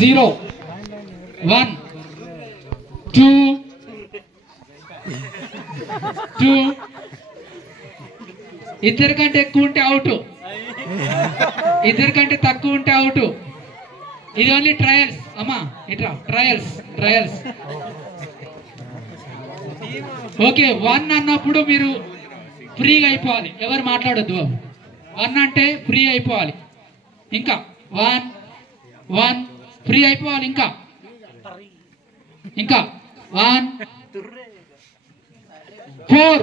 0 1 2 2 ఇద్దరికంటే ఎక్కువ ఉంటే అవుట్, ఇద్దరికంటే తక్కువ ఉంటే అవుట్. ఇది ఓన్లీ ట్రయల్స్ అమ్మా, ఇట్రా ట్రయల్స్. ఓకే 1 అన్నప్పుడు మీరు ఫ్రీగా అయిపోవాలి, ఎవరు మాట్లాడొద్దు బాబు. 1 అంటే ఫ్రీ అయిపోవాలి. ఇంకా 1 ఫ్రీ అయిపోవాలి. ఇంకా 1 4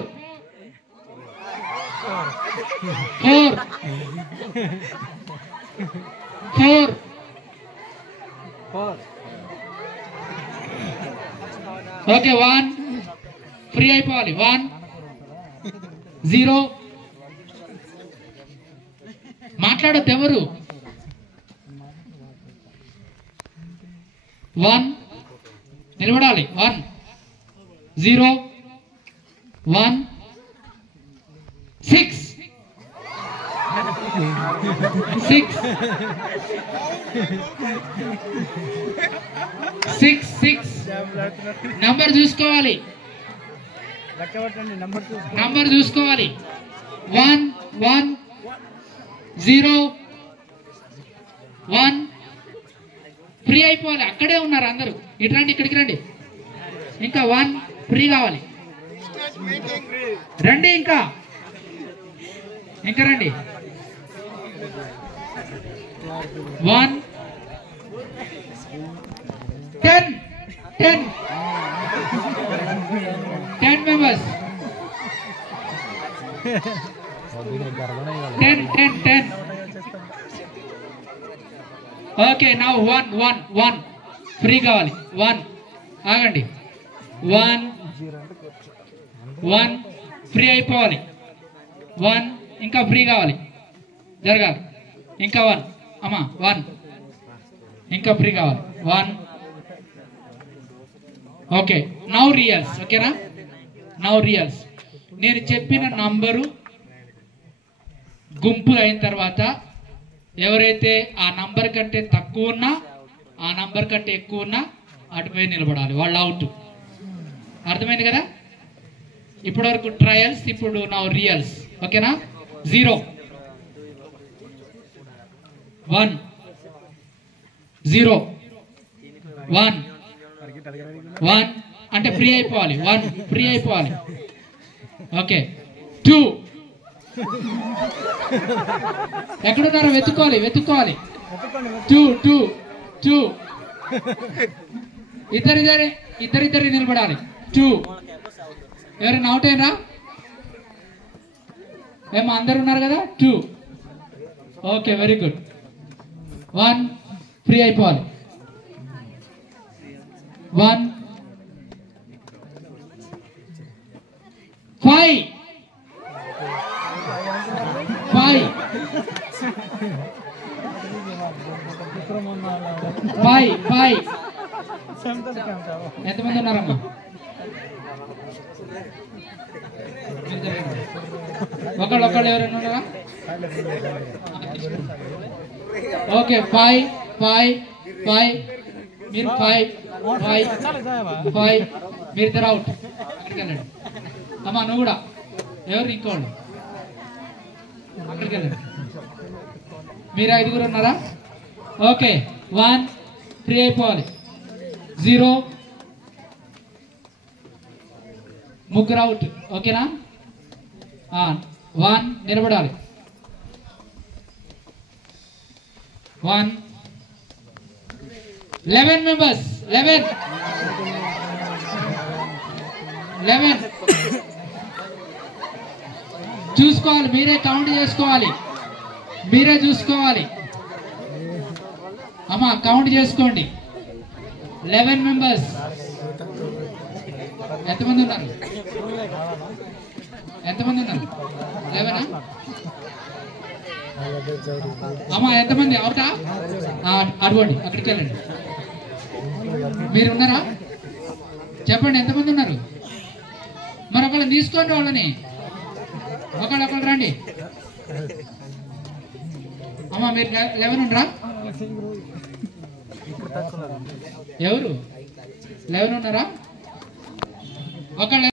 ఓకే 1 ఫ్రీ అయిపోవాలి. 1 0 మాట్లాడొద్దు ఎవరు. 1 నిలబడాలి. 1 0 1 6 నంబర్ చూసుకోవాలి, నంబర్ చూసుకోవాలి. 1 1 0 1 ఫ్రీ అయిపోవాలి. అక్కడే ఉన్నారు అందరూ, ఇటు రండి, ఇక్కడికి రండి. ఇంకా 1 ఫ్రీ కావాలి. రండి, ఇంకా రండి. 1 10 members. 10 ఓకే నౌ 1 ఫ్రీ కావాలి. 1 ఆగండి. 1 ఫ్రీ అయిపోవాలి. 1 ఇంకా ఫ్రీ కావాలి, జరగాలి. ఇంకా 1 అమ్మా 1 ఇంకా ఫ్రీ కావాలి. 1 ఓకే నౌ రియల్స్. ఓకేనా, నౌ రియల్స్. నేను చెప్పిన నంబరు గుంపులు అయిన తర్వాత ఎవరైతే ఆ నంబర్ కంటే తక్కువ ఉన్నా, ఆ నంబర్ కంటే ఎక్కువ ఉన్నా అటుపై నిలబడాలి, వాళ్ళు అవుట్. అర్థమైంది కదా? ఇప్పటి వరకు ట్రయల్స్, ఇప్పుడు నౌ రియల్స్. ఓకేనా? 0 1 0 1 1 అంటే ఫ్రీ అయిపోవాలి. 1 ఫ్రీ అయిపోవాలి. ఓకే 2 ఎక్కడున్నారో వెతుక్కోవాలి. 2 ఇద్దరిద్దరి నిలబడాలి. 2 ఎవరైనా అవుట్ అయినా? ఏమో అందరు ఉన్నారు కదా. 2 ఓకే వెరీ గుడ్. 1 ఫ్రీ అయిపోవాలి. 1 5 ఎంతమంది ఉన్నారమ్మా? ఒకళ్ళు ఎవరైనా ఉన్నారా? ఓకే 5 మీరు 5 మీరు ఇద్దరు అవుట్. అక్కడికి వెళ్ళండి అమ్మా, నువ్వు కూడా. ఎవరు ఇంకోళ్ళు? అక్కడికి వెళ్ళండి. మీరు 5 ఉన్నారా? ఓకే 1 ఫ్రీ అయిపోవాలి. 0 ముగ్గురు అవుట్. ఓకేనా? 1 నిలబడాలి. 1 11 members. 11 చూసుకోవాలి, మీరే కౌంట్ చేసుకోవాలి, మీరే చూసుకోవాలి. అమ్మా కౌంట్ చేసుకోండి. 11 members. ఎంతమంది ఉన్నారు? 11 అమ్మా ఎంతమంది అవుతా? అడగండి, అక్కడికి వెళ్ళండి. మీరు ఉన్నారా? చెప్పండి ఎంతమంది ఉన్నారు? మరి ఒకళ్ళని తీసుకోండి, వాళ్ళని ఒకళ్ళు రండి. అమ్మా మీరు 11 ఉండరా? ఎవరు 11 ఉన్నారా? ఒకళ్ళు